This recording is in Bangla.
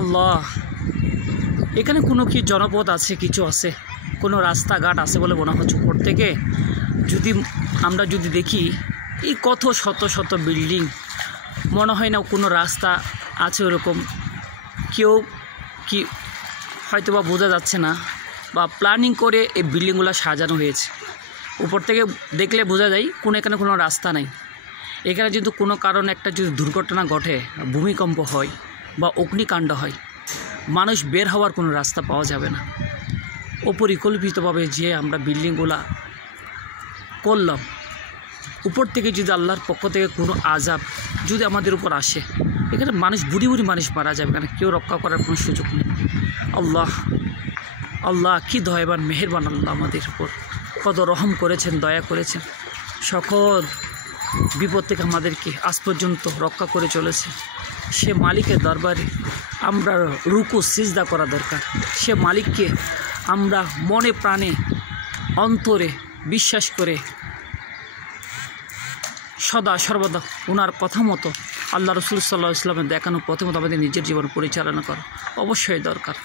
আল্লাহ, এখানে কোনো কি জনপদ আছে, কিছু আছে, কোনো রাস্তাঘাট আছে বলে মনে হচ্ছে। উপর থেকে আমরা যদি দেখি এই কত শত শত বিল্ডিং, মনে হয় না কোনো রাস্তা আছে ওরকম। কেউ কি হয়তো বা বোঝা যাচ্ছে না, বা প্ল্যানিং করে এই বিল্ডিংগুলো সাজানো হয়েছে। উপর থেকে দেখলে বোঝা যায় এখানে কোনো রাস্তা নাই। এখানে যদি কোনো কারণে একটা যদি দুর্ঘটনা ঘটে, ভূমিকম্প হয় বা অগ্নিকাণ্ড হয়, মানুষ বের হওয়ার কোনো রাস্তা পাওয়া যাবে না। অপরিকল্পিতভাবে যে আমরা বিল্ডিংগুলা করলাম, উপর থেকে যদি আল্লাহর পক্ষ থেকে কোনো আযাব যদি আমাদের উপর আসে, এখানে মানুষ বুড়ি মানুষ মারা যাবে, এখানে কেউ রক্ষা করার কোনো সুযোগ নেই। আল্লাহ কি দয়াবান, মেহেরবান আল্লাহ আমাদের উপর কত রহম করেছেন, দয়া করেছেন। সকল বিপদ থেকে আমাদেরকে আজ পর্যন্ত রক্ষা করে চলেছে। সে মালিকের দরবারে আমরা রুকু সিজদা করা দরকার। সে মালিককে আমরা মনে প্রাণে অন্তরে বিশ্বাস করে সদা সর্বদা ওনার কথা মতো আল্লাহ রসুল সাল্লাল্লাহু আলাইহি ওয়াসাল্লামের দেখানো পথে মতো আমাদের নিজের জীবন পরিচালনা করা অবশ্যই দরকার।